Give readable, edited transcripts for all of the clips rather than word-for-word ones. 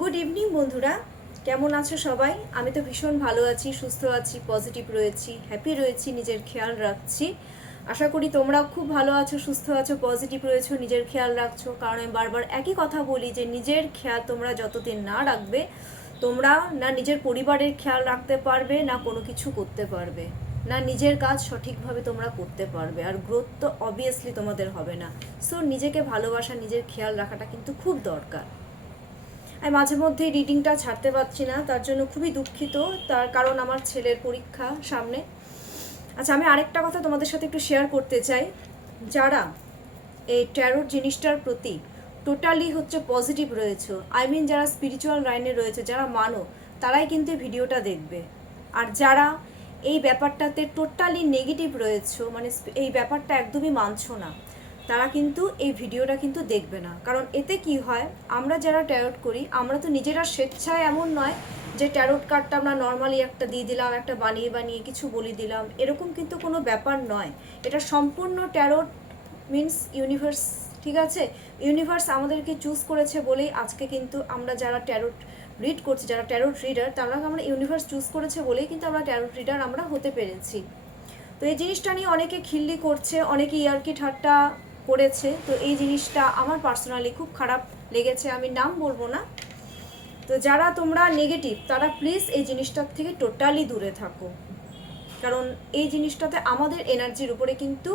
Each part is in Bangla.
গুড ইভিনিং বন্ধুরা, কেমন আছো সবাই? আমি তো ভীষণ ভালো আছি, সুস্থ আছি, পজিটিভ রয়েছি, হ্যাপি রয়েছি, নিজের খেয়াল রাখছি। আশা করি তোমরাও খুব ভালো আছো, সুস্থ আছো, পজিটিভ রয়েছো, নিজের খেয়াল রাখছো। কারণ আমি বারবার একই কথা বলি যে নিজের খেয়াল তোমরা যতদিন না রাখবে, তোমরা না নিজের পরিবারের খেয়াল রাখতে পারবে, না কোনো কিছু করতে পারবে, না নিজের কাজ সঠিকভাবে তোমরা করতে পারবে, আর গ্রোথ তো অবভিয়াসলি তোমাদের হবে না। সো নিজেকে ভালোবাসা, নিজের খেয়াল রাখাটা কিন্তু খুব দরকার। আমি মাঝে মধ্যেই রিডিংটা ছাড়তে পারছি না, তার জন্য খুবই দুঃখিত। তার কারণ আমার ছেলের পরীক্ষা সামনে। আচ্ছা, আমি আরেকটা কথা তোমাদের সাথে একটু শেয়ার করতে চাই। যারা এই ট্যারোট জিনিসটার প্রতি টোটালি পজিটিভ রয়েছে, যারা স্পিরিচুয়াল লাইনে রয়েছে, যারা মানো, তারাই কিন্তু ভিডিওটা দেখবে। আর যারা এই ব্যাপারটাতে টোটালি নেগেটিভ রয়েছে, মানে এই ব্যাপারটা একদমই মানছো না, তারা কিন্তু এই ভিডিওটা কিন্তু দেখবে না। কারণ এতে কি হয়, আমরা যারা ট্যারোট করি, আমরা তো নিজেরা স্বেচ্ছায় এমন নয় যে ট্যারোট কার্ডটা আমরা নর্মালি একটা দিয়ে দিলাম, একটা বানিয়ে বানিয়ে কিছু বলে দিলাম, এরকম কিন্তু কোনো ব্যাপার নয়। এটা সম্পূর্ণ ট্যারোট মিন্স ইউনিভার্স, ঠিক আছে? ইউনিভার্স আমাদেরকে চুজ করেছে বলেই আজকে কিন্তু আমরা যারা ট্যারোট রিড করছি, যারা ট্যারোট রিডার, তারা আমরা ইউনিভার্স চুজ করেছে বলেই কিন্তু আমরা ট্যারোট রিডার আমরা হতে পেরেছি। তো এই জিনিসটা নিয়ে অনেকে খিল্লি করছে, অনেকে ইয়ার্কি ঠাট্টা করেছে। তো এই জিনিসটা আমার পার্সোনালি খুব খারাপ লেগেছে, আমি নাম বলবো না। তো যারা তোমরা নেগেটিভ, তারা প্লিজ এই জিনিসটার থেকে টোটালি দূরে থাকো। কারণ এই জিনিসটাতে আমাদের এনার্জির উপরে কিন্তু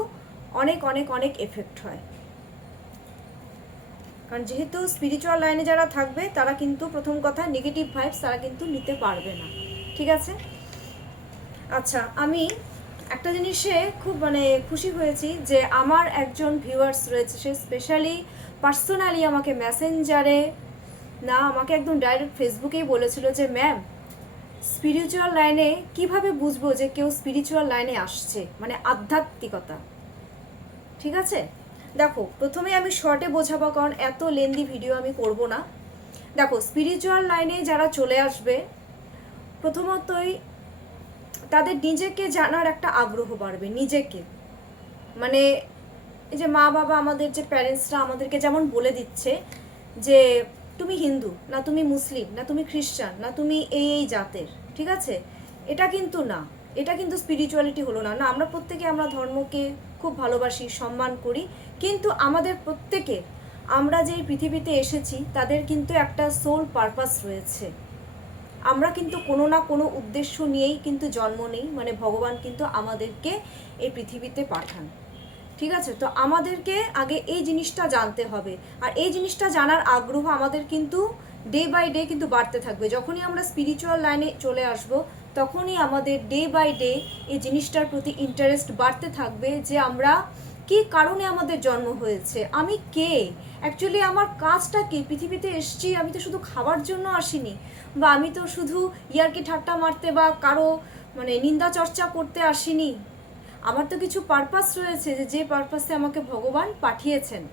অনেক অনেক অনেক এফেক্ট হয়। কারণ যেহেতু স্পিরিচুয়াল লাইনে যারা থাকবে, তারা কিন্তু প্রথম কথা নেগেটিভ ভাইবস তারা কিন্তু নিতে পারবে না, ঠিক আছে? আচ্ছা, আমি একটা জিনিসে খুব খুশি হয়েছি যে আমার একজন ভিউয়ার্স রয়েছে, সে স্পেশালি পার্সোনালি আমাকে মেসেঞ্জারে না, আমাকে একদম ডাইরেক্ট ফেসবুকেই বলেছিল যে ম্যাম, স্পিরিচুয়াল লাইনে কিভাবে বুঝবো যে কেউ স্পিরিচুয়াল লাইনে আসছে, মানে আধ্যাত্মিকতা, ঠিক আছে? দেখো, প্রথমে আমি শর্টে বোঝাবো, কারণ এত লেন্দি ভিডিও আমি করব না। দেখো, স্পিরিচুয়াল লাইনে যারা চলে আসবে, প্রথমতই তাদের নিজেকে জানার একটা আগ্রহ বাড়বে। নিজেকে মানে এই যে মা বাবা, আমাদের যে প্যারেন্টসরা আমাদেরকে যেমন বলে দিচ্ছে যে তুমি হিন্দু না, তুমি মুসলিম না, তুমি খ্রিস্টান না, তুমি এই এই জাতের, ঠিক আছে? এটা কিন্তু না, এটা কিন্তু স্পিরিচুয়ালিটি হলো না। না, আমরা প্রত্যেকে আমরা ধর্মকে খুব ভালোবাসি, সম্মান করি, কিন্তু আমাদের প্রত্যেকে, আমরা যে পৃথিবীতে এসেছি, তাদের কিন্তু একটা সোল পারপাস রয়েছে। আমরা কিন্তু কোনো না কোনো উদ্দেশ্য নিয়েই কিন্তু জন্ম নেই, মানে ভগবান কিন্তু আমাদেরকে এই পৃথিবীতে পাঠান, ঠিক আছে? তো আমাদেরকে আগে এই জিনিসটা জানতে হবে। আর এই জিনিসটা জানার আগ্রহ আমাদের কিন্তু ডে বাই ডে কিন্তু বাড়তে থাকবে। যখনই আমরা স্পিরিচুয়াল লাইনে চলে আসব, তখনই আমাদের ডে বাই ডে এই জিনিসটার প্রতি ইন্টারেস্ট বাড়তে থাকবে, যে আমরা কি কারণে আমাদের জন্ম হয়েছে, আমি কে, অ্যাকচুয়ালি আমার কাজটা কি, পৃথিবীতে এসেছি আমি তো শুধু খাবার জন্য আসিনি, বা আমি তো শুধু ইয়ার্কি ঠাট্টা মারতে বা কারো নিন্দা চর্চা করতে আসিনি। আমার তো কিছু পারপাস রয়েছে, যে পারপাসে আমাকে ভগবান পাঠিয়েছেন।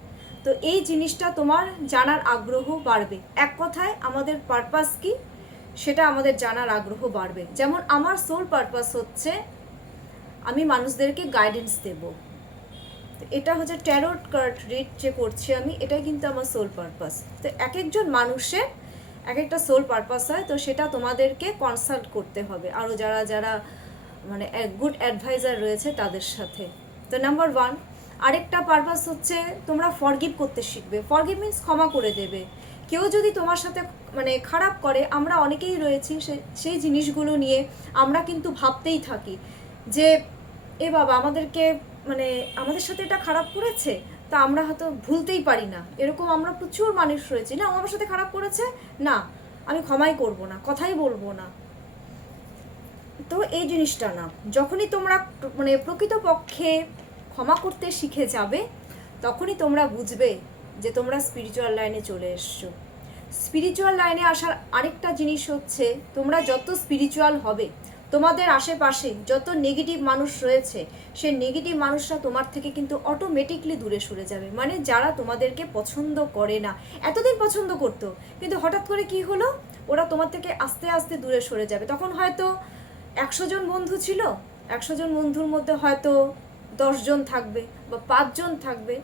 তো এই জিনিসটা তোমার জানার আগ্রহ বাড়বে। এক কথায় আমাদের পারপাস কি, সেটা আমাদের জানার আগ্রহ বাড়বে। যেমন আমার সোল পারপাস হচ্ছে আমি মানুষদেরকে গাইডেন্স দেব। এটা ট্যারোট কার্ড রিড যে করছি আমি, এটাই কিন্তু আমার সোল পারপাস। তো এক একজন মানুষের এক একটা সোল পারপাস হয়, তো সেটা তোমাদেরকে কনসাল্ট করতে হবে আরও যারা যারা গুড অ্যাডভাইজার রয়েছে তাদের সাথে। তো নাম্বার 1, আরেকটা পারপাস হচ্ছে তোমরা ফরগিভ করতে শিখবে। ফরগিভ মিন্স ক্ষমা করে দেবে। কেউ যদি তোমার সাথে খারাপ করে, আমরা অনেকেই রয়েছি সেই জিনিসগুলো নিয়ে আমরা কিন্তু ভাবতেই থাকি যে এ বাবা, আমাদেরকে আমাদের সাথে এটা খারাপ করেছে, তা আমরা হয়তো ভুলতেই পারি না। এরকম আমরা প্রচুর মানুষ রয়েছি, না ও আমার সাথে খারাপ করেছে, না আমি ক্ষমাই করব না, কথাই বলবো না। তো এই জিনিসটা না, যখনই তোমরা প্রকৃতপক্ষে ক্ষমা করতে শিখে যাবে, তখনই তোমরা বুঝবে যে তোমরা স্পিরিচুয়াল লাইনে চলে এসছো। স্পিরিচুয়াল লাইনে আসার আরেকটা জিনিস হচ্ছে, তোমরা যত স্পিরিচুয়াল হবে, তোমাদের আশেপাশে যত নেগেটিভ মানুষ রয়েছে, সেই নেগেটিভ মানুষরা তোমার থেকে কিন্তু অটোমেটিকলি দূরে সরে যাবে। মানে যারা তোমাদেরকে পছন্দ করে না, এতদিন পছন্দ করতো, কিন্তু হঠাৎ করে কি হলো, ওরা তোমার থেকে আস্তে আস্তে দূরে সরে যাবে। তখন হয়তো 100 জন বন্ধু ছিল, 100 জন বন্ধুর মধ্যে হয়তো 10 জন থাকবে বা 5 জন থাকবে।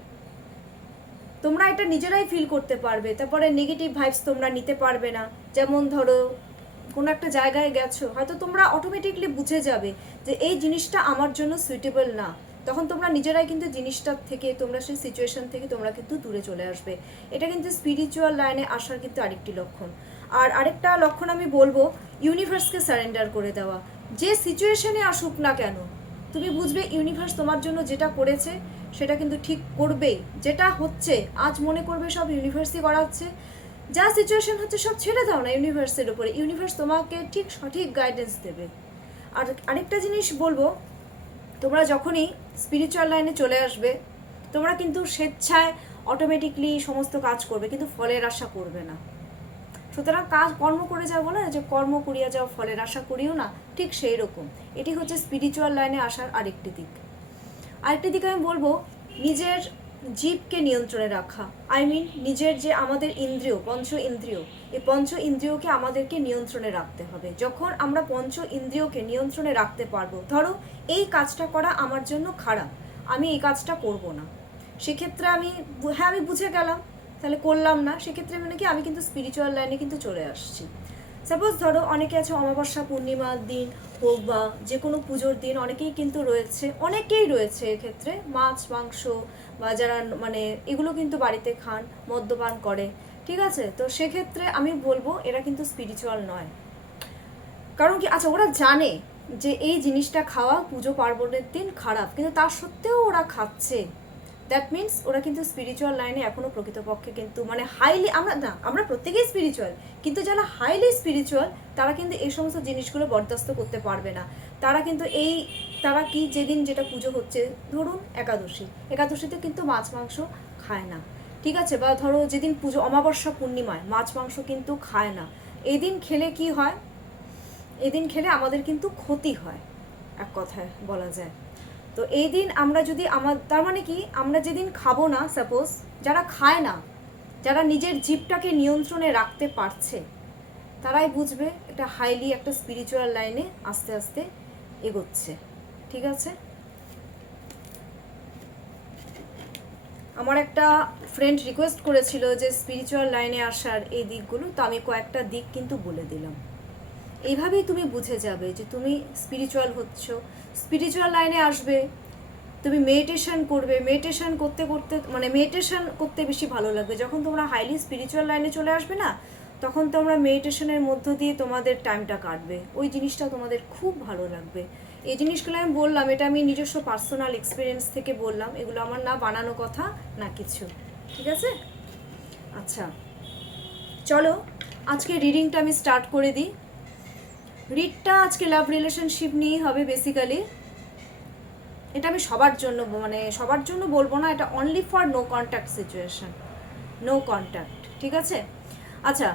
তোমরা এটা নিজেরাই ফিল করতে পারবে। তারপরে নেগেটিভ ভাইবস তোমরা নিতে পারবে না। যেমন ধরো কোনো একটা জায়গায় গেছো, হয়তো তোমরা অটোমেটিকলি বুঝে যাবে যে এই জিনিসটা আমার জন্য সুইটেবল না, তখন তোমরা নিজেরাই কিন্তু জিনিসটার থেকে, তোমরা সেই সিচুয়েশন থেকে তোমরা কিন্তু দূরে চলে আসবে। এটা কিন্তু স্পিরিচুয়াল লাইনে আসার কিন্তু আরেকটি লক্ষণ। আর আরেকটা লক্ষণ আমি বলবো, ইউনিভার্সকে সারেন্ডার করে দেওয়া। যে সিচুয়েশনে আসুক না কেন, তুমি বুঝবে ইউনিভার্স তোমার জন্য যেটা করেছে সেটা কিন্তু ঠিক করবেই। যেটা হচ্ছে আজ মনে করবে সব ইউনিভার্সই করাচ্ছে, যা সিচুয়েশন হচ্ছে সব ছেড়ে দাও না ইউনিভার্সের উপরে, ইউনিভার্স তোমাকে ঠিক সঠিক গাইডেন্স দেবে। আর আরেকটা জিনিস বলবো, তোমরা যখনই স্পিরিচুয়াল লাইনে চলে আসবে, তোমরা কিন্তু স্বেচ্ছায় অটোমেটিকলি সমস্ত কাজ করবে, কিন্তু ফলের আশা করবে না। সুতরাং কাজ কর্ম করে যাও, বলে যে কর্ম করিয়া যাও ফলের আশা করিও না, ঠিক সেই রকম। এটি হচ্ছে স্পিরিচুয়াল লাইনে আসার আরেকটি দিক। আরেকটি দিক আমি বলবো, নিজের জীবকে নিয়ন্ত্রণে রাখা। নিজের যে আমাদের ইন্দ্রিয়, পঞ্চ ইন্দ্রিয়, এই পঞ্চ ইন্দ্রিয়কে আমাদেরকে নিয়ন্ত্রণে রাখতে হবে। যখন আমরা পঞ্চ ইন্দ্রিয়কে নিয়ন্ত্রণে রাখতে পারবো, ধরো এই কাজটা করা আমার জন্য খারাপ, আমি এই কাজটা করব না, সেক্ষেত্রে আমি বুঝে গেলাম, তাহলে করলাম না, সেক্ষেত্রে মানে কি আমি কিন্তু স্পিরিচুয়াল লাইনে কিন্তু চলে আসছি। সাপোজ ধরো অনেকে আছে অমাবস্যা পূর্ণিমার দিন হোক বা যে কোনো পুজোর দিন, অনেকেই রয়েছে এক্ষেত্রে মাছ মাংস বা যারা মানে এগুলো কিন্তু বাড়িতে খান, মদ্যপান করে, ঠিক আছে? তো সেক্ষেত্রে আমি বলবো এরা কিন্তু স্পিরিচুয়াল নয়। কারণ কি, আচ্ছা ওরা জানে যে এই জিনিসটা খাওয়া পুজো পার্বণের দিন খারাপ, কিন্তু তার সত্ত্বেও ওরা খাচ্ছে, দ্যাট মিনস ওরা কিন্তু স্পিরিচুয়াল লাইনে এখনও প্রকৃতপক্ষে কিন্তু মানে হাইলি, আমরা প্রত্যেকেই স্পিরিচুয়াল, কিন্তু যারা হাইলি স্পিরিচুয়াল তারা কিন্তু এই সমস্ত জিনিসগুলো বরদাস্ত করতে পারবে না। তারা কি যেদিন যেটা পুজো হচ্ছে, ধরুন একাদশীতে কিন্তু মাছ মাংস খায় না, ঠিক আছে? বা ধরো যেদিন পুজো অমাবস্যা পূর্ণিমায় মাছ মাংস কিন্তু খায় না। এদিন খেলে কি হয়, এদিন খেলে আমাদের কিন্তু ক্ষতি হয়, এক কথায় বলা যায়। তো এই দিন আমরা যদি তার মানে কি, আমরা যেদিন খাবো না, সাপোজ যারা খায় না, যারা নিজের জীবটাকে নিয়ন্ত্রণে রাখতে পারছে, তারাই বুঝবে এটা হাইলি একটা স্পিরিচুয়াল লাইনে আস্তে আস্তে এগোচ্ছে, ঠিক আছে? আমার একটা ফ্রেন্ড রিকোয়েস্ট করেছিল যে স্পিরিচুয়াল লাইনে আসার এই দিকগুলো, তো আমি কয়েকটা দিক কিন্তু বলে দিলাম। এইভাবেই তুমি বুঝে যাবে যে তুমি স্পিরিচুয়াল হচ্ছ। স্পিরিচুয়াল লাইনে আসবে, তুমি মেডিটেশন করবে, মেডিটেশন করতে বেশি ভালো লাগবে। যখন তোমরা হাইলি স্পিরিচুয়াল লাইনে চলে আসবে না, তখন তোমরা মেডিটেশনের মধ্য দিয়ে তোমাদের টাইমটা কাটবে, ওই জিনিসটা তোমাদের খুব ভালো লাগবে। এই জিনিসগুলো আমি বললাম, এটা আমি নিজস্ব পার্সোনাল এক্সপিরিয়েন্স থেকে বললাম, এগুলো আমার না বানানো কথা না কিছু, ঠিক আছে? আচ্ছা চলো আজকে রিডিংটা আমি স্টার্ট করে দিই। রিডটা আজকে লাভ রিলেশনশিপ নিয়েই হবে বেসিক্যালি। এটা আমি সবার জন্য বলবো না, এটা only for no contact situation, no contact, ঠিক আছে? আচ্ছা,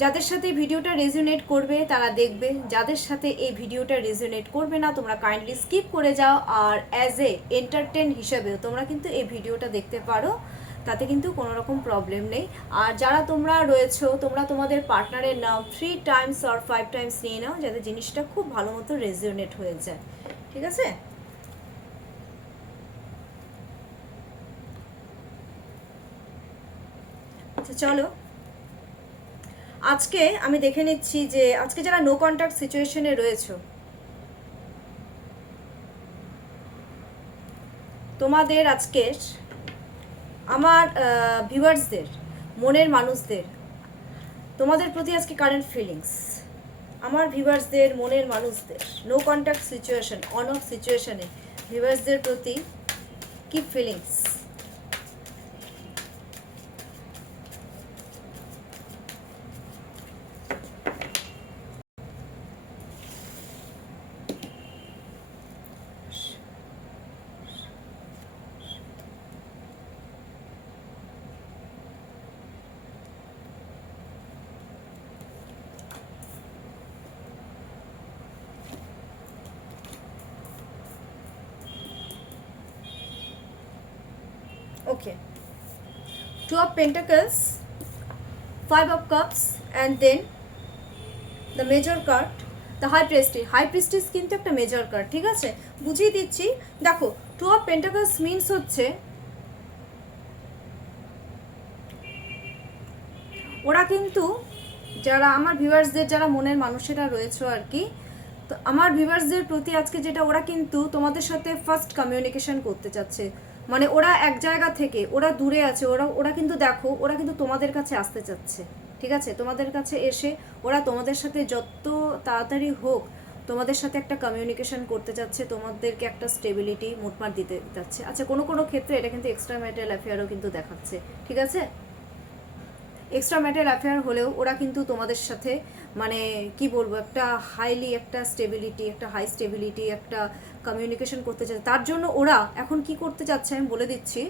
যাদের সাথে এই ভিডিওটা রেজোনেট করবে তারা দেখবে, যাদের সাথে এই ভিডিওটা রেজোনেট করবে না তোমরা কাইন্ডলি স্কিপ করে যাও। আর অ্যাজ এ এন্টারটেন হিসেবেও তোমরা কিন্তু এই ভিডিওটা দেখতে পারো, তাতে কিন্তু কোনো রকম প্রবলেম নেই। আর যারা তোমরা রয়েছো, তোমরা তোমাদের পার্টনারের নাম 3 টাইমস আর 5 টাইমস নিয়ে নাও, যাতে জিনিসটা খুব ভালো মতো রেজোনেট হয়ে যায়, ঠিক আছে? আচ্ছা চলো, আজকে আমি দেখে নিচ্ছি যে আজকে যারা নো কন্ট্যাক্ট সিচুয়েশনে রয়েছো, তোমাদের আজকে আমার ভিউয়ার্সদের, মনের মানুষদের, তোমাদের প্রতি আজকে কারেন্ট ফিলিংস, আমার ভিউয়ার্সদের, মনের মানুষদের, no contact situation, on off সিচুয়েশনে ভিউয়ার্সদের প্রতি কি feelings? Okay, 2 of Pentacles, 5 of Cups, and then the major card, the High Priestess. High Priestess কিন্তু একটা মেজর কার্ড, ঠিক আছে? বুঝিয়ে দিচ্ছি, দেখো 2 of Pentacles মিনস হচ্ছে ওরা কিন্তু যারা আমার ভিউয়ার্সদের যারা মনের মানুষেরা রয়েছে আর কি, তো আমার ভিউয়ার্সদের প্রতি আজকে যেটা, ওরা কিন্তু তোমাদের সাথে ফার্স্ট কমিউনিকেশন করতে চাচ্ছে। মানে ওরা এক জায়গা থেকে, ওরা দূরে আছে, ওরা ওরা কিন্তু দেখো, ওরা কিন্তু তোমাদের কাছে আসতে চাচ্ছে, ঠিক আছে? তোমাদের কাছে এসে ওরা তোমাদের সাথে যত তাড়াতাড়ি হোক তোমাদের সাথে একটা কমিউনিকেশন করতে চাচ্ছে, তোমাদেরকে একটা স্টেবিলিটি মোটমাট দিতে চাচ্ছে। আচ্ছা, কোনো কোনো ক্ষেত্রে এটা কিন্তু এক্সট্রা ম্যারিটাল অ্যাফেয়ারও কিন্তু দেখাচ্ছে, ঠিক আছে? এক্সট্রা ম্যারিটাল অ্যাফেয়ার হলেও ওরা কিন্তু তোমাদের সাথে মানে কি বলবো, একটা হাইলি একটা স্টেবিলিটি, একটা হাই স্টেবিলিটি, একটা কমিউনিকেশন করতে চাচ্ছে। তার জন্য ওরা এখন কি করতে চাচ্ছে আমি বলে দিচ্ছি।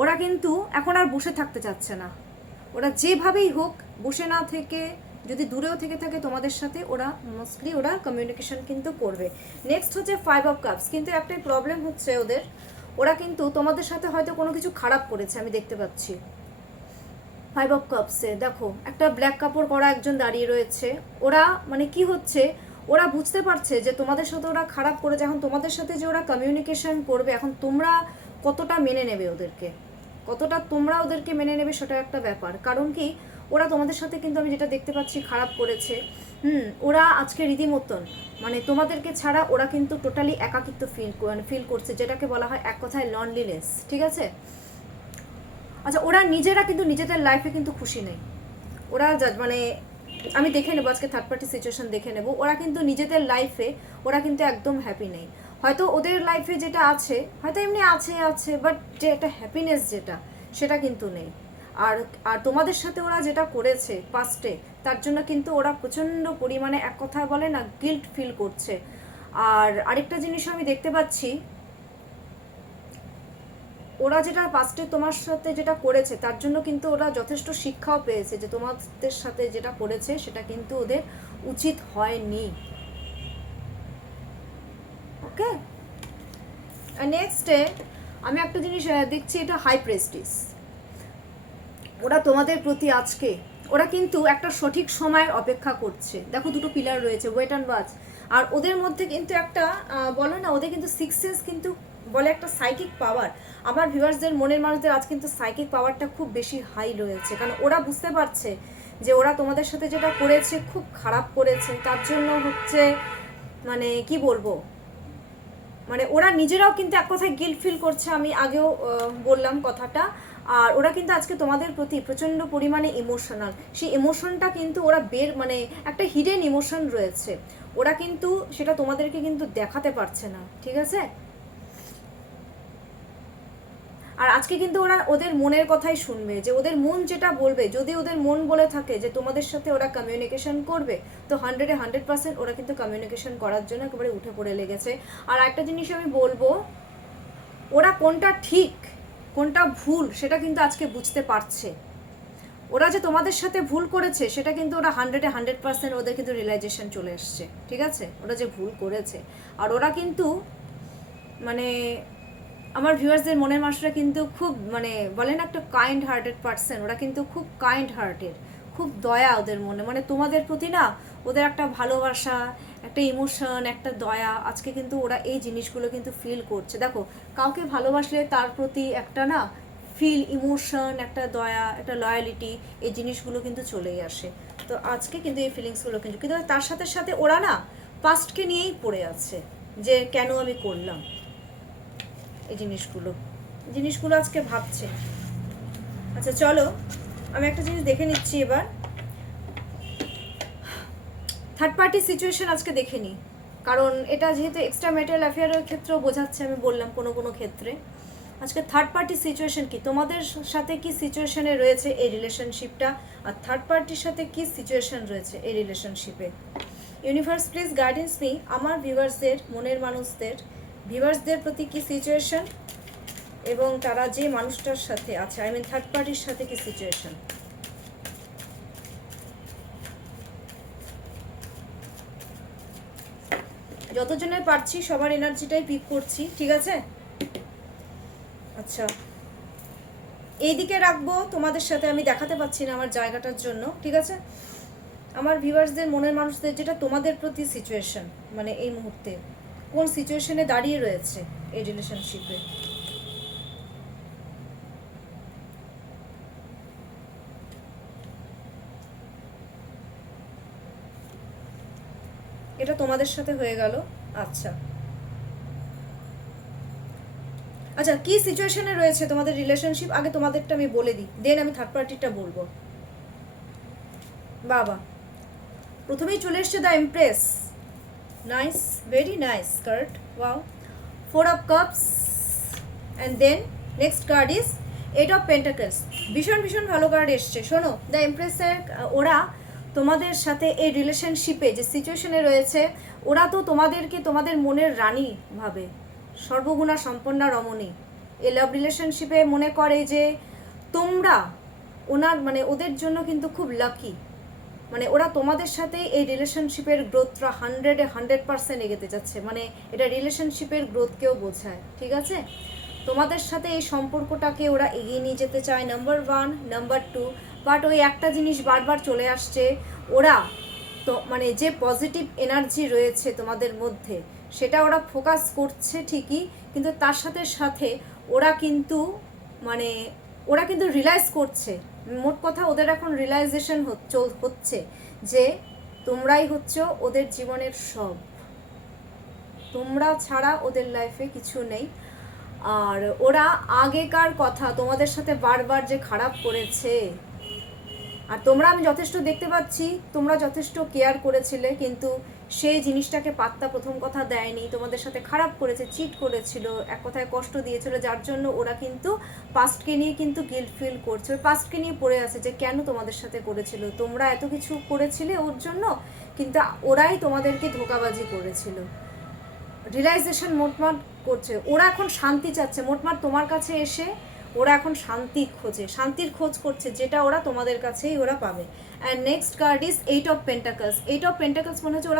ওরা কিন্তু এখন আর বসে থাকতে চাচ্ছে না। ওরা যেভাবেই হোক বসে না থেকে, যদি দূরেও থেকে থাকে তোমাদের সাথে, ওরা মোস্টলি ওরা কমিউনিকেশন কিন্তু করবে। নেক্সট হচ্ছে 5 অফ কাপস। কিন্তু একটাই প্রবলেম হচ্ছে ওদের, ওরা কিন্তু তোমাদের সাথে হয়তো কোনো কিছু খারাপ করেছে, আমি দেখতে পাচ্ছি 5 অফ কাপসে। দেখো একটা ব্ল্যাক কাপড় পরা একজন দাঁড়িয়ে রয়েছে। ওরা মানে কি হচ্ছে, ওরা বুঝতে পারছে যে তোমাদের সাথে ওরা খারাপ করেছে। এখন তোমাদের সাথে যে ওরা কমিউনিকেশন করবে, এখন তোমরা কতটা মেনে নেবে ওদেরকে, কতটা তোমরা ওদেরকে মেনে নেবে, সেটা একটা ব্যাপার। কারণ কি, ওরা তোমাদের সাথে কিন্তু আমি যেটা দেখতে পাচ্ছি খারাপ করেছে। ওরা আজকে রীতিমতন মানে তোমাদেরকে ছাড়া ওরা কিন্তু টোটালি একাকিত্ব ফিল করছে, যেটাকে বলা হয় এক কথায় লনলিনেস, ঠিক আছে? আচ্ছা, ওরা নিজেরা কিন্তু নিজেদের লাইফে কিন্তু খুশি নেই। ওরা মানে আমি দেখে নেবো আজকে থার্ড পার্টি সিচুয়েশন দেখে নেবো, ওরা কিন্তু নিজেদের লাইফে ওরা কিন্তু একদম হ্যাপি নেই। হয়তো ওদের লাইফে যেটা আছে হয়তো এমনি আছে বাট যে একটা হ্যাপিনেস যেটা, সেটা কিন্তু নেই। আর আর তোমাদের সাথে ওরা যেটা করেছে পাস্টে, তার জন্য কিন্তু ওরা প্রচণ্ড পরিমাণে এক কথা বলে না গিল্ট ফিল করছে। আর আরেকটা জিনিস আমি দেখতে পাচ্ছি, ওরা যেটা পাস্টে তোমার সাথে যেটা করেছে তার জন্য কিন্তু ওরা যথেষ্ট শিক্ষাও পেয়েছে যে তোমাদের সাথে যেটা করেছে সেটা কিন্তু ওদের উচিত হয়নি। ওকে, নেক্সটে আমি একটা জিনিস দেখছি, এটা হাই প্রেস্টিজ। ওরা তোমাদের প্রতি আজকে ওরা কিন্তু একটা সঠিক সময়ের অপেক্ষা করছে। দেখো দুটো পিলার রয়েছে, ওয়েট অ্যান্ড ওয়াচ। আর ওদের মধ্যে কিন্তু একটা বলো না, ওদের কিন্তু সিক্স সেন্স কিন্তু বলে একটা সাইকিক পাওয়ার। আমার ভিউয়ার্সদের মনের মানুষদের আজ কিন্তু সাইকিক পাওয়ারটা খুব বেশি হাই রয়েছে, কারণ ওরা বুঝতে পারছে যে ওরা তোমাদের সাথে যেটা করেছে খুব খারাপ করেছে। তার জন্য হচ্ছে মানে কি বলবো, মানে ওরা নিজেরাও কিন্তু এক কথায় গিল্ট ফিল করছে, আমি আগেও বললাম কথাটা। আর ওরা কিন্তু আজকে তোমাদের প্রতি প্রচণ্ড পরিমাণে ইমোশনাল। সেই ইমোশনটা কিন্তু ওরা মানে একটা হিডেন ইমোশন রয়েছে, ওরা কিন্তু সেটা তোমাদেরকে কিন্তু দেখাতে পারছে না, ঠিক আছে? আর আজকে কিন্তু ওরা ওদের মনের কথাই শুনবে, যে ওদের মন যেটা বলবে। যদি ওদের মন বলে থাকে যে তোমাদের সাথে ওরা কমিউনিকেশন করবে, তো 100% ওরা কিন্তু কমিউনিকেশন করার জন্য একেবারে উঠে পড়ে লেগেছে। আর একটা জিনিস আমি বলবো, ওরা কোনটা ঠিক কোনটা ভুল সেটা কিন্তু আজকে বুঝতে পারছে। ওরা যে তোমাদের সাথে ভুল করেছে সেটা কিন্তু ওরা 100% ওদের কিন্তু রিয়েলাইজেশন চলে এসছে, ঠিক আছে? ওরা যে ভুল করেছে। আর ওরা কিন্তু মানে আমার ভিউয়ার্সদের মনের মানুষরা কিন্তু খুব মানে বলেন একটা কাইন্ড হার্টেড পার্সন। ওরা কিন্তু খুব কাইন্ড হার্টেড, খুব দয়া ওদের মনে, মানে তোমাদের প্রতি না ওদের একটা ভালোবাসা, একটা ইমোশন, একটা দয়া। আজকে কিন্তু ওরা এই জিনিসগুলো কিন্তু ফিল করছে। দেখো কাউকে ভালোবাসলে তার প্রতি একটা না ফিল, ইমোশন, একটা দয়া, একটা লয়ালিটি, এই জিনিসগুলো কিন্তু চলেই আসে। তো আজকে কিন্তু এই ফিলিংসগুলো কিন্তু কিন্তু তার সাথে সাথে ওরা না পাস্টকে নিয়েই পড়ে আছে, যে কেন আমি করলাম এই জিনিসগুলো আজকে ভাবছে। আচ্ছা চলো আমি একটা জিনিস দেখে নিচ্ছি এবার, থার্ড পার্টি সিচুয়েশন আজকে দেখে নিই। কারণ এটা যেহেতু এক্সট্রা ম্যারিটাল অ্যাফেয়ারের ক্ষেত্রেও বোঝাচ্ছে, আমি বললাম কোনো কোনো ক্ষেত্রে। আজকে থার্ড পার্টি সিচুয়েশন কি, তোমাদের সাথে কি সিচুয়েশনে রয়েছে এই রিলেশনশিপটা, আর থার্ড পার্টির সাথে কি সিচুয়েশন রয়েছে এই রিলেশনশিপে। ইউনিভার্স প্লিজ গাইডেন্স মি, আমার ভিউয়ার্সদের মনের মানুষদের ভিউয়ার্সদের প্রতি কি সিচুয়েশন, এবং তারা যে মানুষটার সাথে আছে, আই মিন থার্ড পার্টির সাথে কি সিচুয়েশন। যতজনের পারছি সবার এনার্জিটাই পিক করছি, ঠিক আছে? আচ্ছা এইদিকে রাখবো, তোমাদের সাথে আমি দেখাতে পাচ্ছি না আমার জায়গাটার জন্য, ঠিক আছে? আমার ভিউয়ার্সদের মনের মানুষদের যেটা তোমাদের প্রতি সিচুয়েশন, মানে এই মুহূর্তে কোন সিচুয়েশনে দাঁড়িয়ে রয়েছে এই রিলেশনশিপে। এটা তোমাদের সাথে হয়ে গেল। আচ্ছা আচ্ছা, কি সিচুয়েশনে রয়েছে তোমাদের রিলেশনশিপ? আগে তোমাদেরটা আমি বলে দিই, দেন আমি থার্ড পার্টিটা বলবো। বাবা, প্রথমেই চলে এসছে the Empress. Nice, very nice card, wow. 4 of cups and then next card is 8 of pentacles. ভীষণ ভীষণ ভালো কার্ড এসছে। শোনো, দ্য এমপ্রেসের ওরা তোমাদের সাথে এই রিলেশনশিপে যে সিচুয়েশনে রয়েছে, ওরা তো তোমাদেরকে তোমাদের মনের রানী ভাবে, সর্বগুণা সম্পন্না রমণী। এই লাভ রিলেশনশিপে মনে করে যে তোমরা ওনার মানে ওদের জন্য কিন্তু খুব লাকি। মানে ওরা তোমাদের সাথে এই রিলেশনশিপের গ্রোথটা 100% এগোতে যাচ্ছে। মানে এটা রিলেশনশিপের গ্রোথকেও বোঝায়, ঠিক আছে? তোমাদের সাথে এই সম্পর্কটাকে ওরা এগিয়ে নিয়ে যেতে চায়, নাম্বার 1। নাম্বার 2, বাট ওই একটা জিনিস বারবার চলে আসছে, ওরা তো মানে যে পজিটিভ এনার্জি রয়েছে তোমাদের মধ্যে সেটা ওরা ফোকাস করছে ঠিকই, কিন্তু তার সাথে সাথে ওরা কিন্তু মানে ওরা কিন্তু রিয়েলাইজ করছে, মোট কথা ওদের এখন রিয়েলাইজেশন হচ্ছে যে তোমরাই হচ্ছে ওদের জীবনের সব, তোমরা ছাড়া ওদের লাইফে কিছু নেই। আর ওরা আগেকার কথা তোমাদের সাথে বারবার যে খারাপ করেছে, আর তোমরা আমি যথেষ্ট দেখতে পাচ্ছি তোমরা যথেষ্ট কেয়ার করেছিলে, কিন্তু সেই জিনিসটাকে পাত্তা প্রথম কথা দেয়নি, তোমাদের সাথে খারাপ করেছে, চিট করেছিল, এক কথায় কষ্ট দিয়েছিল, যার জন্য ওরা কিন্তু পাস্টকে নিয়ে কিন্তু গিল্ট ফিল করছে, পাস্টকে নিয়ে পড়ে আছে যে কেন তোমাদের সাথে করেছিল, তোমরা এত কিছু করেছিলে ওর জন্য, কিন্তু ওরাই তোমাদেরকে ধোঁকাবাজি করেছিল। রিয়েলাইজেশন মোটমাট করছে, ওরা এখন শান্তি চাচ্ছে, মোটমাট তোমার কাছে এসে ওরা এখন শান্তির খোঁজ করছে, যেটা ওরা তোমাদের কাছেই ওরা পাবে। And next card is 8 of pentacles. 8 of pentacles মনে হচ্ছে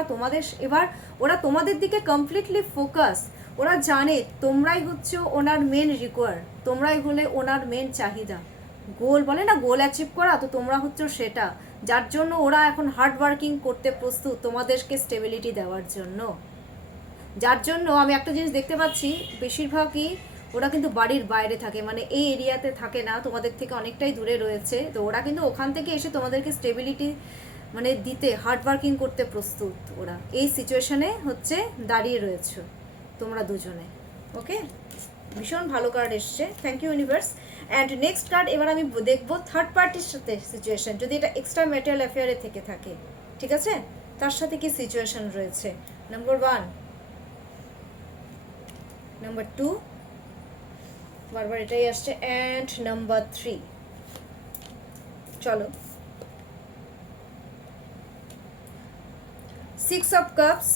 ওরা তোমাদের দিকে কমপ্লিটলি ফোকাস। ওরা জানে তোমরাই হচ্ছে ওনার মেন রিকোয়ার, তোমরাই হলে ওনার মেন চাহিদা, গোল বলে না, গোল অ্যাচিভ করা, তো তোমরা হচ্ছে সেটা, যার জন্য ওরা এখন হার্ড ওয়ার্কিং করতে প্রস্তুত তোমাদেরকে স্টেবিলিটি দেওয়ার জন্য। যার জন্য আমি একটা জিনিস দেখতে পাচ্ছি, বেশিরভাগই ওরা কিন্তু বাড়ির বাইরে থাকে, মানে এই এরিয়াতে থাকে না, তোমাদের থেকে অনেকটাই দূরে রয়েছে, তো ওরা কিন্তু ওখান থেকে এসে তোমাদেরকে স্টেবিলিটি মানে দিতে হার্ড ওয়ার্কিং করতে প্রস্তুত। ওরা এই সিচুয়েশনে হচ্ছে দাঁড়িয়ে রয়েছে তোমরা দুজনে। ওকে, ভীষণ ভালো কার্ড এসছে, thank you universe. And next card এবার আমি দেখবো থার্ড পার্টির সাথে সিচুয়েশন, যদি এটা এক্সট্রা ম্যাটেরিয়াল অ্যাফেয়ারে থেকে থাকে, ঠিক আছে, তার সাথে কি সিচুয়েশন রয়েছে। নাম্বার 1, নাম্বার 2, বারবার এটাই আসছে, অ্যান্ড নাম্বার 3। চলো, 6 অফ কাপস,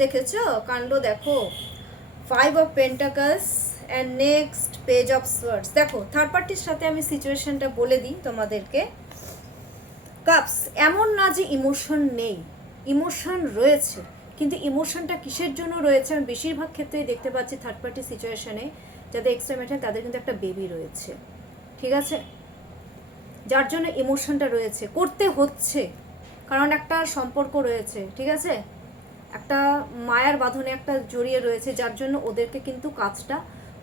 দেখেছো কাণ্ড, দেখো 5 of pentacles and next page of swords. দেখো থার্ড পার্টির সাথে আমি সিচুয়েশনটা বলে দিই তোমাদেরকে। কাপস, এমন না যে ইমোশন নেই, ইমোশন রয়েছে, কিন্তু ইমোশনটা কিসের জন্য রয়েছে আমি বেশিরভাগ ক্ষেত্রেই দেখতে পাচ্ছি থার্ড পার্টি সিচুয়েশনে যাদের এক্সট্রা ম্যাটার তাদের কিন্তু একটা বেবি রয়েছে, ঠিক আছে, যার জন্য ইমোশনটা রয়েছে, করতে হচ্ছে, কারণ একটা সম্পর্ক রয়েছে, ঠিক আছে, একটা মায়ার বাঁধনে একটা জড়িয়ে রয়েছে, যার জন্য ওদেরকে কিন্তু কাজটা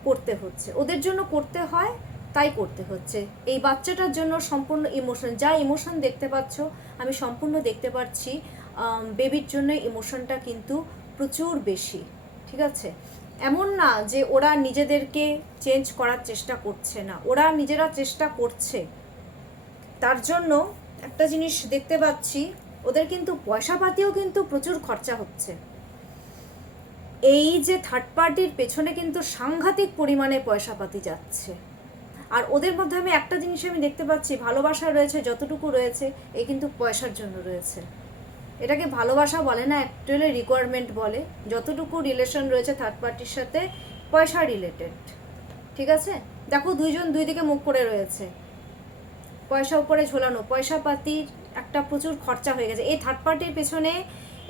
করতে হচ্ছে, ওদের জন্য করতে হয়, তাই করতে হচ্ছে। এই বাচ্চাটার জন্য সম্পূর্ণ ইমোশন, যা ইমোশন দেখতে পাচ্ছ আমি সম্পূর্ণ দেখতে পাচ্ছি বেবির জন্য ইমোশনটা কিন্তু প্রচুর বেশি, ঠিক আছে। এমন না যে ওরা নিজেদেরকে চেঞ্জ করার চেষ্টা করছে না, ওরা নিজেরা চেষ্টা করছে। তার জন্য একটা জিনিস দেখতে পাচ্ছি, ওদের কিন্তু পয়সাপাতিও কিন্তু প্রচুর খরচা হচ্ছে। এই যে থার্ড পার্টির পেছনে কিন্তু সাংঘাতিক পরিমাণে পয়সাপাতি যাচ্ছে। আর ওদের মধ্যে আমি একটা জিনিস আমি দেখতে পাচ্ছি, ভালোবাসা রয়েছে যতটুকু রয়েছে এ কিন্তু পয়সার জন্য রয়েছে। এটাকে ভালোবাসা বলে না, অ্যাকচুয়ালি রিকোয়ারমেন্ট বলে। যতটুকু রিলেশন রয়েছে থার্ড পার্টির সাথে পয়সা রিলেটেড, ঠিক আছে। দেখো দুইজন দুই দিকে মুখ করে রয়েছে, পয়সা উপরে ঝোলানো, পয়সা পাতির একটা প্রচুর খরচা হয়ে গেছে এই থার্ড পার্টির পেছনে।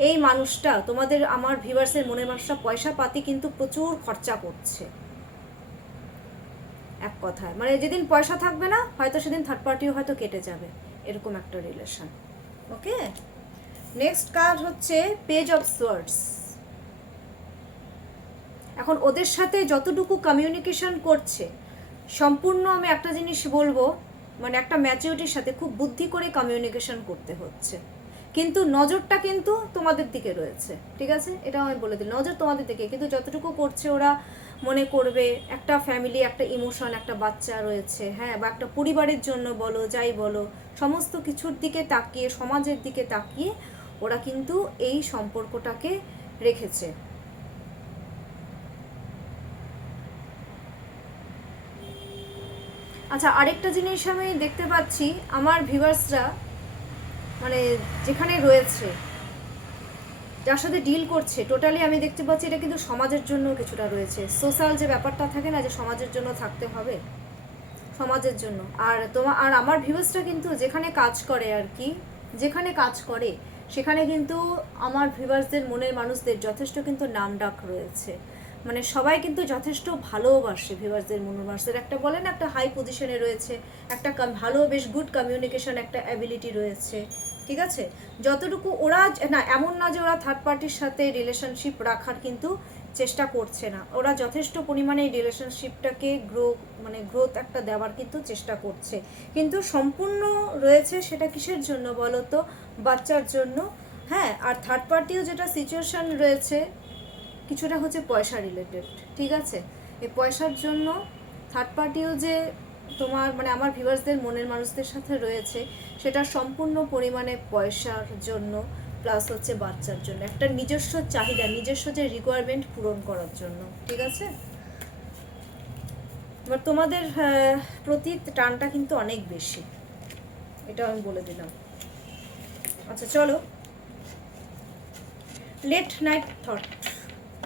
এই মানুষটা তোমাদের আমার ভিউয়ার্সের মনের মানুষটা পয়সা পাতি কিন্তু প্রচুর খরচা করছে, এক কথায় মানে যেদিন পয়সা থাকবে না হয়তো সেদিন থার্ড পার্টিও হয়তো কেটে যাবে, এরকম একটা রিলেশন। ওকে, নেক্সট কার্ড হচ্ছে পেজ অফ সোয়ার্ডস। এখন ওদের সাথে যতটুকু কমিউনিকেশন করছে সম্পূর্ণ আমি একটা জিনিস বলবো, মানে একটা ম্যাচিউরিটির সাথে খুব বুদ্ধি করে কমিউনিকেশন করতে হচ্ছে, কিন্তু নজরটা কিন্তু তোমাদের দিকে রয়েছে, ঠিক আছে, এটা আমি বলে দিই, নজর তোমাদের দিকে, কিন্তু যতটুকু করছে ওরা মনে করবে একটা ফ্যামিলি, একটা ইমোশন, একটা বাচ্চা রয়েছে, হ্যাঁ, বা একটা পরিবারের জন্য বলো, যাই বলো, সমস্ত কিছুর দিকে তাকিয়ে, সমাজের দিকে তাকিয়ে ওরা কিন্তু এই সম্পর্কটাকে রেখেছে। আচ্ছা, আরেকটা জিনিস আমি দেখতে পাচ্ছি, আমার ভিউয়ার্সরা মানে যেখানে রয়েছে, যার সাথে ডিল করছে, টোটালি আমি দেখতে পাচ্ছি এটা কিন্তু সমাজের জন্য কিছুটা রয়েছে। সোশ্যাল যে ব্যাপারটা থাকে না, যে সমাজের জন্য থাকতে হবে, সমাজের জন্য। আর আমার ভিউয়ার্সরা কিন্তু যেখানে কাজ করে আর কি, যেখানে কাজ করে সেখানে কিন্তু আমার ভিউয়ার্সদের, মনের মানুষদের যথেষ্ট কিন্তু নাম ডাক রয়েছে। মানে সবাই কিন্তু যথেষ্ট ভালোবাসে ভিউয়ার্সদের, মনের মানুষদের, একটা বলেন একটা হাই পজিশনে রয়েছে, একটা ভালো বেশ গুড কমিউনিকেশন একটা অ্যাবিলিটি রয়েছে, ঠিক আছে। যতটুকু ওরা না, এমন না যে ওরা থার্ড পার্টির সাথে রিলেশনশিপ রাখার কিন্তু চেষ্টা করছে না, ওরা যথেষ্ট পরিমাণে এই রিলেশনশিপটাকে গ্রোথ একটা দেওয়ার কিন্তু চেষ্টা করছে, কিন্তু সম্পূর্ণ রয়েছে সেটা কিসের জন্য বলো তো, বাচ্চার জন্য, হ্যাঁ। আর থার্ড পার্টিও যেটা সিচুয়েশন রয়েছে কিছুটা হচ্ছে পয়সা রিলেটেড, ঠিক আছে। এই পয়সার জন্য থার্ড পার্টিও যে তোমার মানে আমার ভিউয়ার্সদের, মনের মানুষদের সাথে রয়েছে, সেটা সম্পূর্ণ পরিমাণে পয়সার জন্য, প্লাস হচ্ছে বাচ্চার জন্য, একটা নিজস্ব চাহিদা, নিজস্ব যে রিকোয়ারমেন্ট পূরণ করার জন্য, ঠিক আছে। এবার তোমাদের প্রতি টানটা কিন্তু অনেক বেশি, এটা আমি বলে দিলাম। আচ্ছা চলো, লেট নাইট থট।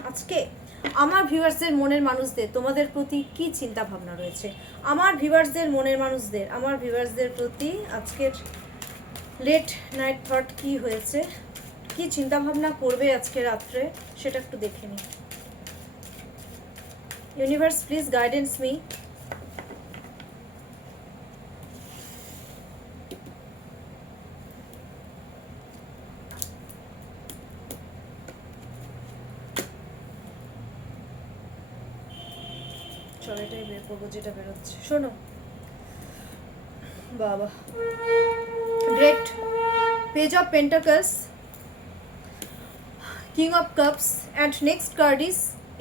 আজকে আমার ভিউয়ার্সদের, মনের মানুষদের তোমাদের প্রতি কি চিন্তা ভাবনা রয়েছে, আমার ভিউয়ার্সদের, মনের মানুষদের, আমার ভিউয়ার্সদের প্রতি আজকের লেট নাইট থট কি হয়েছে, কি চিন্তা ভাবনা করবে আজকে রাত্রে, সেটা একটু দেখে নিই। Universe please guidance me. চলো এটাই বের করবো যেটা বেরোচ্ছে, শোনো বাবা। Great page of pentacles, king of cups, and next card is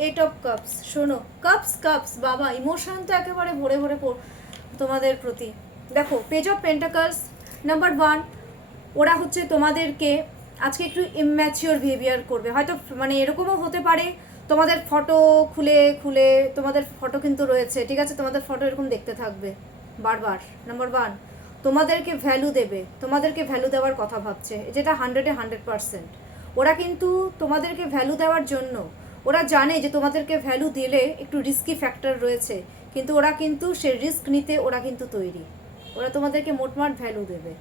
8 of cups. শোনো, কাপস বাবা, ইমোশন তো একেবারে ভরে ভরে তোমাদের প্রতি। দেখো, পেজ অফ পেন্টাকলস, নাম্বার 1, ওরা হচ্ছে তোমাদেরকে আজকে একটু ইম্যাচিওর বিহেভিয়ার করবে, হয়তো মানে এরকমও হতে পারে তোমাদের ফটো খুলে খুলে, তোমাদের ফটো কিন্তু রয়েছে, ঠিক আছে, তোমাদের ফটো এরকম দেখতে থাকবে বারবার। নাম্বার 1, তোমাদেরকে ভ্যালু দেবে, তোমাদেরকে ভ্যালু দেওয়ার কথা ভাবছে, যেটা 100-এ 100%। ওরা কিন্তু তোমাদেরকে ভ্যালু দেওয়ার জন্য, ওরা জানে যে তোমাদেরকে ভ্যালু দিলে একটু রিস্কি ফ্যাক্টর রয়েছে, কিন্তু ওরা কিন্তু সে রিস্ক নিতে ওরা কিন্তু তৈরি, ওরা তোমাদেরকে মোটমাট ভ্যালু দেবে,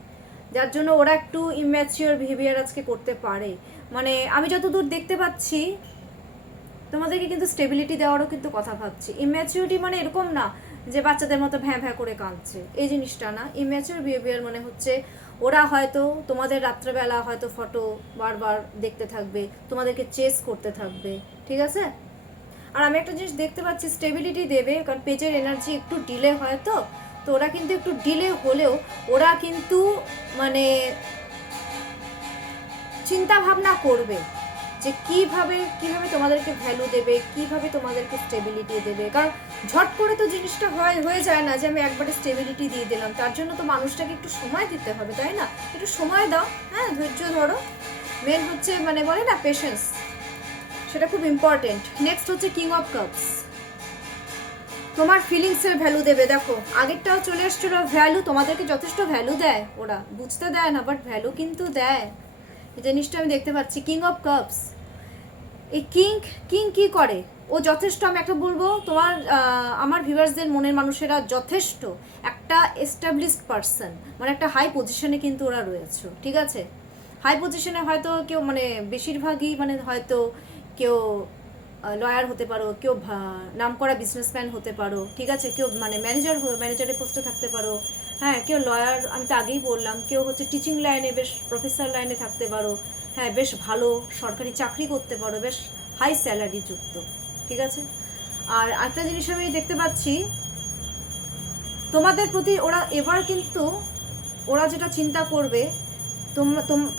যার জন্য ওরা একটু ইম্যাচিওর বিহেভিয়ার আজকে করতে পারে। মানে আমি যতদূর দেখতে পাচ্ছি তোমাদেরকে কিন্তু স্টেবিলিটি দেওয়ারও কিন্তু কথা ভাবছি। ইম্যাচিউরিটি মানে এরকম না যে বাচ্চাদের মতো ভ্যাঁ ভ্যাঁ করে কাঁদছে, এই জিনিসটা না। ইম্যাচিওর বিহেভিয়ার মানে হচ্ছে ওরা হয়তো তোমাদের রাত্রেবেলা হয়তো ফটো বারবার দেখতে থাকবে, তোমাদেরকে চেস করতে থাকবে, ঠিক আছে। আর আমি একটা জিনিস দেখতে পাচ্ছি, স্টেবিলিটি দেবে, কারণ পেজের এনার্জি একটু ডিলে হয়, তো ওরা কিন্তু একটু ডিলে হলেও ওরা কিন্তু মানে চিন্তা ভাবনা করবে যে কিভাবে তোমাদেরকে ভ্যালু দেবে, কিভাবে তোমাদেরকে স্টেবিলিটি দেবে। কারণ ঝট করে তো জিনিসটা হয়ে যায় না যে আমি একবারে স্টেবিলিটি দিয়ে দিলাম, তার জন্য তো মানুষটাকে একটু সময় দিতে হবে, তাই না। একটু সময় দাও, হ্যাঁ, ধৈর্য ধরো। মেন হচ্ছে মানে বলে না পেশেন্স, সেটা খুব ইম্পর্টেন্ট। নেক্সট হচ্ছে কিং অফ কাপস, তোমার ফিলিংসের ভ্যালু দেবে। দেখো, আগেরটাও চলে এসেছিলো ভ্যালু, তোমাদেরকে যথেষ্ট ভ্যালু দেয়, ওরা বুঝতে দেয় না, বাট ভ্যালু কিন্তু দেয়, এই জিনিসটা আমি দেখতে পাচ্ছি। কিং অফ কাপস, এই কিং কি করে, ও যথেষ্ট, আমি একটা বলবো, আমার ভিউয়ার্সদের, মনের মানুষেরা যথেষ্ট একটা এস্টাবলিশড পারসন, মানে একটা হাই পজিশনে কিন্তু ওরা রয়েছে, ঠিক আছে। হাই পজিশনে হয়তো কেউ মানে বেশিরভাগই মানে হয়তো কেউ লয়ার হতে পারো, কেউ নামকরা বিজনেসম্যান হতে পারো, ঠিক আছে, কেউ মানে ম্যানেজারের পোস্টে থাকতে পারো, হ্যাঁ, কেউ লয়ার, আমি তো আগেই বললাম, কেউ হচ্ছে টিচিং লাইনে, বেশ প্রফেসর লাইনে থাকতে পারো, হ্যাঁ, বেশ ভালো সরকারি চাকরি করতে পারো, বেশ হাই স্যালারি যুক্ত, ঠিক আছে। আর একটা জিনিস আমি দেখতে পাচ্ছি তোমাদের প্রতি, ওরা এবার কিন্তু ওরা যেটা চিন্তা করবে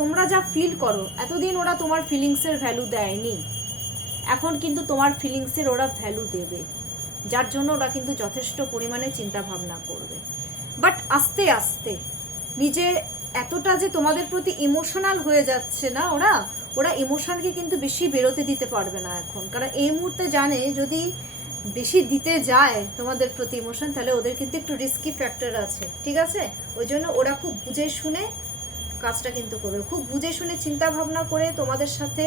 তোমরা যা ফিল করো, এতদিন ওরা তোমার ফিলিংসের ভ্যালু দেয়নি, এখন কিন্তু তোমার ফিলিংসের ওরা ভ্যালু দেবে, যার জন্য ওরা কিন্তু যথেষ্ট পরিমাণে চিন্তা ভাবনা করবে। বাট আস্তে আস্তে নিজে এতটা যে তোমাদের প্রতি ইমোশনাল হয়ে যাচ্ছে না, ওরা ইমোশনকে কিন্তু বেশি বেরোতে দিতে পারবে না এখন, কারণ এই মুহূর্তে জানে যদি বেশি দিতে যায় তোমাদের প্রতি ইমোশন, তাহলে ওদের কিন্তু একটু রিস্কি ফ্যাক্টর আছে, ঠিক আছে? ওই জন্য ওরা খুব বুঝে শুনে কাজটা কিন্তু করবে, খুব বুঝে শুনে চিন্তা ভাবনা করে তোমাদের সাথে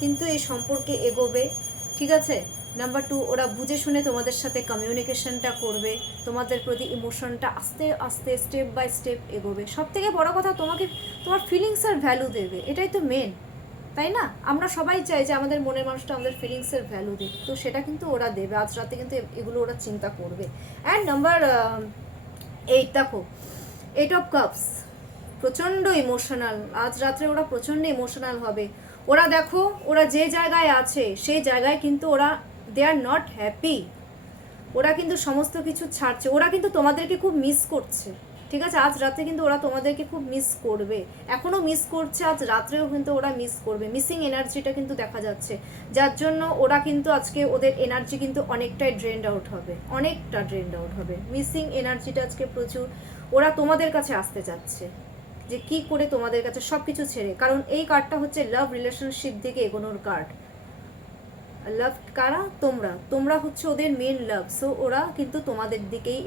কিন্তু এই সম্পর্কে এগোবে, ঠিক আছে? নাম্বার 2, ওরা বুঝে শুনে তোমাদের সাথে কমিউনিকেশনটা করবে, তোমাদের প্রতি ইমোশনটা আস্তে আস্তে স্টেপ বাই স্টেপ এগোবে। সব থেকে বড় কথা, তোমার ফিলিংসের ভ্যালু দেবে, এটাই তো মেন, তাই না? আমরা সবাই চাই যে আমাদের মনের মানুষটা আমাদের ফিলিংসের ভ্যালু দেবে, তো সেটা কিন্তু ওরা দেবে। আজ রাতে কিন্তু এগুলো ওরা চিন্তা করবে। অ্যান্ড নাম্বার 8, দেখো 8 অফ কাপস, প্রচণ্ড ইমোশনাল। আজ রাত্রে ওরা প্রচণ্ড ইমোশনাল হবে। ওরা দেখো, ওরা যে জায়গায় আছে সেই জায়গায় কিন্তু দে আর নট হ্যাপি। ওরা কিন্তু সমস্ত কিছু ছাড়ছে, ওরা কিন্তু তোমাদেরকে খুব মিস করছে, ঠিক আছে? আজ রাতে কিন্তু ওরা তোমাদেরকে খুব মিস করবে, এখনও মিস করছে, আজ রাত্রেও কিন্তু ওরা মিস করবে। মিসিং এনার্জিটা কিন্তু দেখা যাচ্ছে, যার জন্য ওরা কিন্তু আজকে ওদের এনার্জি কিন্তু অনেকটাই ড্রেন্ড আউট হবে। মিসিং এনার্জিটা আজকে প্রচুর। ওরা তোমাদের কাছে আসতে চাচ্ছে যে কি করে তোমাদের কাছে সব কিছু ছেড়ে, কারণ এই কার্ডটা হচ্ছে লাভ রিলেশনশিপ দিকে এগোনোর কার্ড। লাভ কারা? তোমরা হচ্ছে ওদের মেন লাভ, সো ওরা কিন্তু তোমাদের দিকেই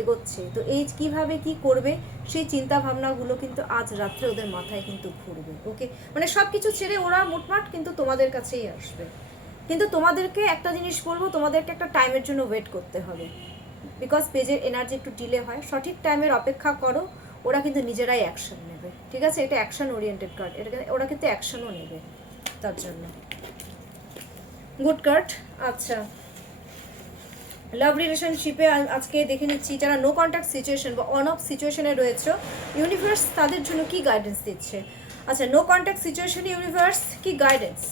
এগোচ্ছে। তো এই কিভাবে কি করবে সেই চিন্তা ভাবনাগুলো কিন্তু আজ রাত্রে ওদের মাথায় কিন্তু ঘুরবে। ওকে, মানে সব কিছু ছেড়ে ওরা মোটমাট কিন্তু তোমাদের কাছেই আসবে। কিন্তু তোমাদেরকে একটা জিনিস বলবো, তোমাদেরকে একটা টাইমের জন্য ওয়েট করতে হবে, বিকজ পেজের এনার্জি একটু ডিলে হয়। সঠিক টাইমের অপেক্ষা করো, ওরা কিন্তু নিজেরাই অ্যাকশন নেবে, ঠিক আছে? এটা অ্যাকশন ওরিয়েন্টেড কার্ড, ওরা কিন্তু অ্যাকশনও নেবে তার জন্য। Good card. আচ্ছা, লাভ রিলেশনশিপে আজকে দেখে নিচ্ছি যারা নো কন্ট্যাক্ট সিচুয়েশন বা অন অফ সিচুয়েশনে রয়েছে, ইউনিভার্স তাদের জন্য কি গাইডেন্স দিচ্ছে? আচ্ছা, নো কন্ট্যাক্ট সিচুয়েশন, ইউনিভার্স কি গাইডেন্স?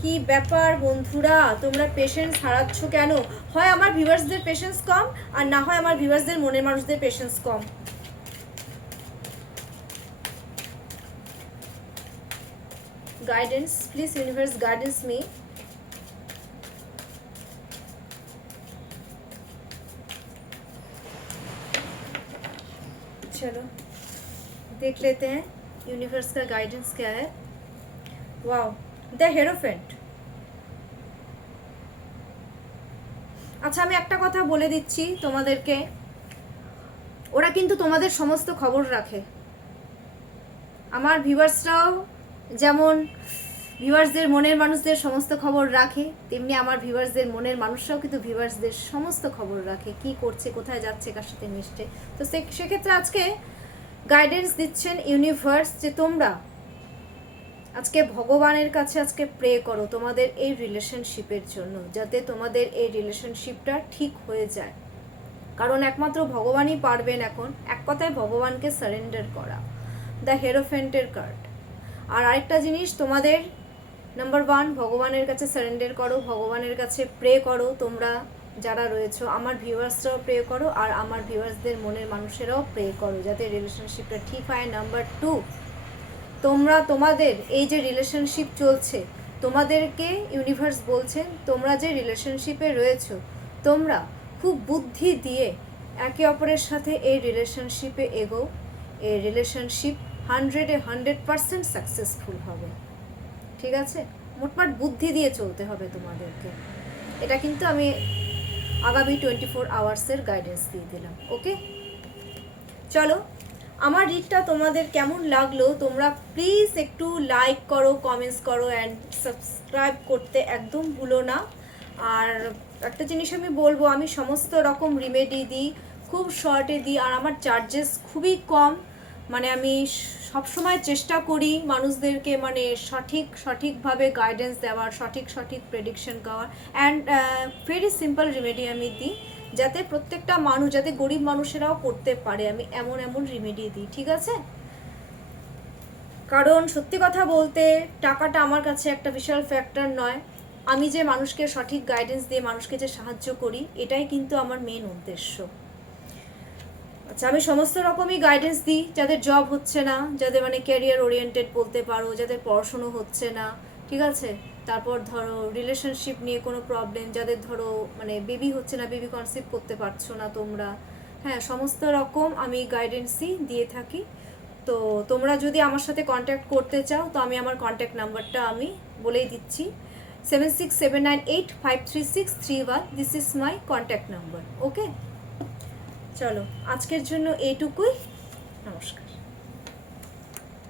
কি ব্যাপার বন্ধুরা, তোমরা পেশেন্স হারাচ্ছ কেন? হয় আমার ভিউয়ার্সদের পেশেন্স কম, আর না হয় আমার ভিউয়ার্সদের মনের মানুষদের patience com. Guidance please, universe guidance me. चलो देख लेते हैं यूनिवर्स का गाइडेंस क्या है। Wow, the hierophant. আচ্ছা, আমি একটা কথা বলে দিচ্ছি তোমাদেরকে, ওরা কিন্তু তোমাদের সমস্ত খবর রাখে। আমার ভিউয়ার্সরাও যেমন ভিউয়ার্সদের মনের মানুষদের সমস্ত খবর রাখে, তেমনি আমার ভিউয়ার্সদের মনের মানুষরাও কিন্তু ভিউয়ার্সদের সমস্ত খবর রাখে, কি করছে, কোথায় যাচ্ছে, কার সাথে মিশছে। তো সেক্ষেত্রে আজকে গাইডেন্স দিচ্ছেন ইউনিভার্স যে তোমরা আজকে ভগবানের কাছে আজকে প্রে করো তোমাদের এই রিলেশনশিপের জন্য, যাতে তোমাদের এই রিলেশনশিপটা ঠিক হয়ে যায়। কারণ একমাত্র ভগবানই পারবেন এখন, এক কথায় ভগবানকে সারেন্ডার করা। The হেরোফেন্টের card. আর আরেকটা জিনিস, তোমাদের নাম্বার 1, ভগবানের কাছে সারেন্ডার করো, ভগবানের কাছে প্রে করো। তোমরা যারা রয়েছো, আমার ভিউয়ার্সরাও প্রে করো, আর আমার ভিউয়ার্সদের মনের মানুষেরাও প্রে করো যাতে রিলেশনশিপটা ঠিক হয়। নাম্বার 2, তোমরা তোমাদের এই যে রিলেশনশিপ চলছে, তোমাদেরকে ইউনিভার্স বলছেন তোমরা যে রিলেশনশিপে রয়েছো, তোমরা খুব বুদ্ধি দিয়ে একে অপরের সাথে এই রিলেশনশিপে এগোও। এই রিলেশনশিপ 100% সাকসেসফুল হবে, ঠিক আছে? মোটমাট বুদ্ধি দিয়ে চলতে হবে তোমাদেরকে। এটা কিন্তু আমি আগামী 24 আওয়ার্সের গাইডেন্স দিয়ে দিলাম। ওকে, চলো, আমার রিডটা তোমাদের কেমন লাগলো তোমরা প্লিজ একটু লাইক করো, কমেন্টস করো, অ্যান্ড সাবস্ক্রাইব করতে একদম ভুলো না। আর একটা জিনিস আমি বলবো, আমি সমস্ত রকম রিমেডি দিই, খুব শর্টে দিই, আর আমার চার্জেস খুবই কম। মানে আমি সবসময় চেষ্টা করি মানুষদেরকে মানে সঠিকভাবে গাইডেন্স দেওয়ার, সঠিক প্রেডিকশন দেওয়ার, অ্যান্ড ভেরি সিম্পল রিমেডি আমি দিই, যাতে প্রত্যেকটা মানুষ, যাতে গরিব মানুষেরাও করতে পারে। আমি এমন রিমেডি দিই, ঠিক আছে? কারণ সত্যি কথা বলতে টাকাটা আমার কাছে একটা বিশাল ফ্যাক্টর নয়। আমি যে মানুষকে সঠিক গাইডেন্স দিয়ে মানুষকে যে সাহায্য করি, এটাই কিন্তু আমার মেন উদ্দেশ্য। আচ্ছা, আমি সমস্ত রকমই গাইডেন্স দিই, যাদের জব হচ্ছে না, যাদের মানে ক্যারিয়ার ওরিয়েন্টেড বলতে পারো, যাদের পড়াশুনো হচ্ছে না, ঠিক আছে, তারপর ধরো রিলেশনশিপ নিয়ে কোনো প্রবলেম, যাদের ধরো মানে বেবি হচ্ছে না, বেবি কনসিভ করতে পারছো না তোমরা, হ্যাঁ, সমস্ত রকম আমি গাইডেন্সই দিয়ে থাকি। তো তোমরা যদি আমার সাথে কন্ট্যাক্ট করতে চাও, তো আমি আমার কন্ট্যাক্ট নাম্বারটা আমি বলেই দিচ্ছি, 7679853631। This is my contact number. Okay, চলো আজকের জন্য এইটুকুই। নমস্কার।